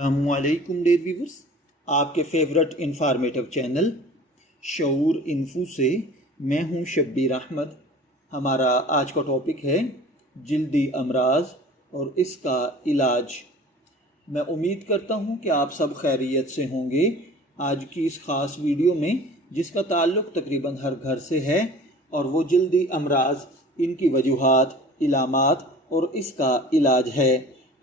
अस्सलामुअलैकुम dear viewers, आपके favourite informative channel शऊर info से मैं हूं शब्बीर अहमद। हमारा आज का टॉपिक है जल्दी अमराज और इसका इलाज। मैं उम्मीद करता हूं कि आप सब खैरियत से होंगे। आज की इस ख़ास वीडियो में जिसका ताल्लुक़ तकरीबन हर घर से है और वो जल्दी अमराज, इनकी वजूहात, इलामात और इसका इलाज है।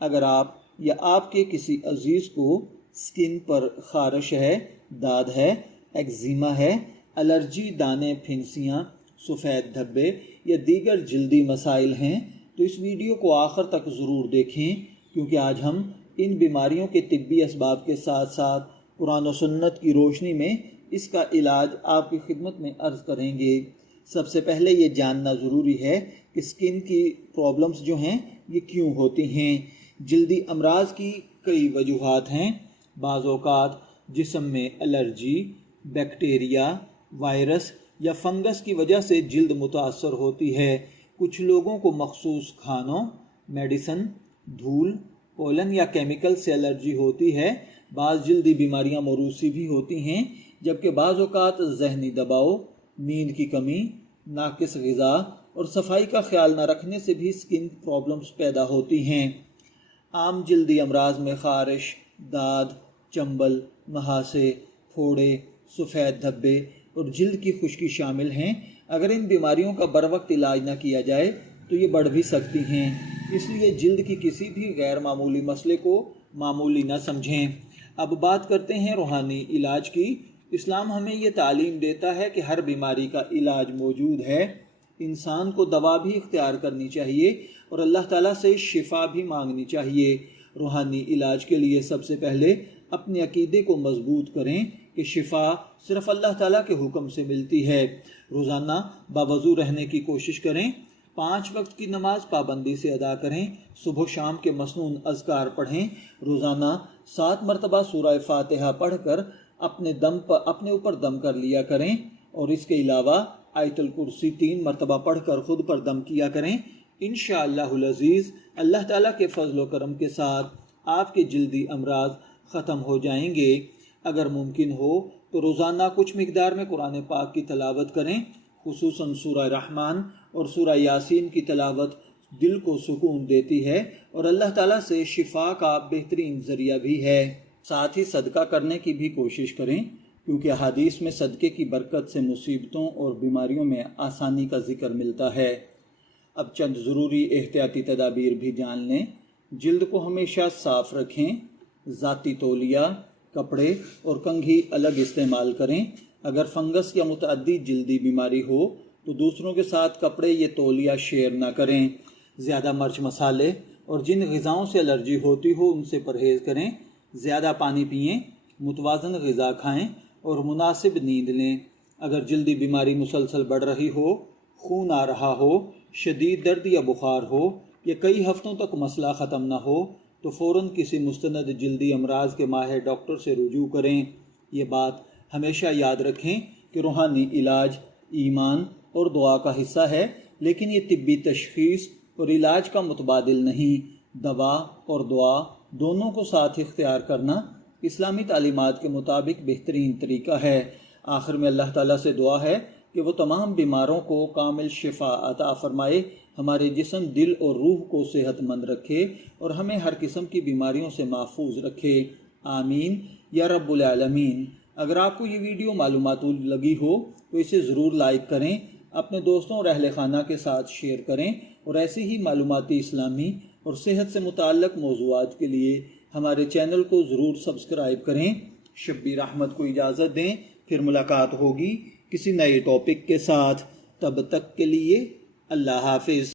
अगर आप या आपके किसी अजीज़ को स्किन पर ख़ारिश है, दाद है, एक्जिमा है, एलर्जी, दाने, फिंसियाँ, सफ़ेद धब्बे या दीगर जल्दी मसाइल हैं तो इस वीडियो को आखिर तक ज़रूर देखें, क्योंकि आज हम इन बीमारियों के तिब्बी असबाब के साथ साथ कुरान और सुन्नत की रोशनी में इसका इलाज आपकी खिदमत में अर्ज़ करेंगे। सबसे पहले ये जानना ज़रूरी है कि स्किन की प्रॉब्लम्स जो हैं ये क्यों होती हैं। जल्दी अमराज की कई वजूहात हैं। बाज़ औक़ात जिस्म में एलर्जी, बैक्टीरिया, वायरस या फंगस की वजह से जल्द मुतासर होती है। कुछ लोगों को मखसूस खानों, मेडिसन, धूल, पोलन या केमिकल से एलर्जी होती है। बाज़ जल्दी बीमारियां मौरूसी भी होती हैं, जबकि बाज़ औक़ात ज़हनी दबाव, नींद की कमी, नाक़िस ग़िज़ा और सफाई का ख्याल न रखने से भी स्किन प्रॉब्लम्स पैदा होती हैं। आम जल्दी अमराज में ख़ारिश, दाद, चंबल, नहासे, फोड़े, सफ़ेद धब्बे और जल्द की खुश्की शामिल हैं। अगर इन बीमारियों का बर वक्त इलाज न किया जाए तो ये बढ़ भी सकती हैं, इसलिए जल्द की किसी भी गैर मामूली मसले को मामूली न समझें। अब बात करते हैं रूहानी इलाज की। इस्लाम हमें ये तालीम देता है कि हर बीमारी का इलाज मौजूद है। इंसान को दवा भी इख्तियार करनी चाहिए और अल्लाह ताला से शिफा भी मांगनी चाहिए। रूहानी इलाज के लिए सबसे पहले अपने अकीदे को मजबूत करें कि शिफा सिर्फ अल्लाह ताला के हुक्म से मिलती है। रोज़ाना बावज़ू रहने की कोशिश करें। 5 वक्त की नमाज पाबंदी से अदा करें। सुबह शाम के मसनून अज़कार पढ़ें। रोज़ाना 7 मरतबा सूरह फातिहा पढ़कर अपने ऊपर दम कर लिया करें और इसके अलावा आयतुल कुर्सी 3 मरतबा पढ़कर खुद पर दम किया करें। इंशाअल्लाहुल अज़ीज़ अल्लाह ताला के फजल व करम के साथ आपके जल्दी अमराज ख़त्म हो जाएंगे। अगर मुमकिन हो तो रोज़ाना कुछ मिक़दार में कुरान पाक की तलावत करें, खुसूसन सूरह रहमान और सूरह यासीन की तलावत दिल को सुकून देती है और अल्लाह ताला से शिफा का बेहतरीन ज़रिया भी है। साथ ही सदका करने की भी कोशिश करें, क्योंकि हदीस में सदक़े की बरकत से मुसीबतों और बीमारियों में आसानी का ज़िक्र मिलता है। अब चंद ज़रूरी एहतियाती तदाबीर भी जान लें। जल्द को हमेशा साफ़ रखें। ज़ाती तौलिया, कपड़े और कंघी अलग इस्तेमाल करें। अगर फंगस या मुतअद्दी जल्दी बीमारी हो तो दूसरों के साथ कपड़े या तौलिया शेयर ना करें। ज़्यादा मिर्च मसाले और जिन ग़िज़ाओं से एलर्जी होती हो उनसे परहेज़ करें। ज़्यादा पानी पिएँ, मुतवाज़न ग़िज़ा खाएँ और मुनासिब नींद लें। अगर जल्दी बीमारी मुसलसल बढ़ रही हो, खून आ रहा हो, शदीद दर्द या बुखार हो या कई हफ्तों तक मसला ख़त्म ना हो तो फ़ौरन किसी मुस्तनद जल्दी अमराज के माहिर डॉक्टर से रुजू करें। ये बात हमेशा याद रखें कि रूहानी इलाज ईमान और दुआ का हिस्सा है, लेकिन ये तिब्बी तशख़ीस और इलाज का मुतबादिल नहीं। दवा और दुआ दोनों को साथ इख्तियार करना इस्लामी तालीमात के मुताबिक बेहतरीन तरीका है। आखिर में अल्लाह ताला से दुआ है कि वो तमाम बीमारों को कामिल शिफा अता फरमाए, हमारे जिस्म, दिल और रूह को सेहतमंद रखे और हमें हर किस्म की बीमारियों से महफूज रखे। आमीन या रब्बुल आलमीन। अगर आपको ये वीडियो मालूमातुल लगी हो तो इसे ज़रूर लाइक करें, अपने दोस्तों और अहले खाना के साथ शेयर करें और ऐसी ही मालूमाती इस्लामी और सेहत से मुताल्लिक़ मौज़ूआत के लिए हमारे चैनल को ज़रूर सब्सक्राइब करें। शब्बीर अहमद को इजाज़त दें, फिर मुलाकात होगी किसी नए टॉपिक के साथ। तब तक के लिए अल्लाह हाफिज़।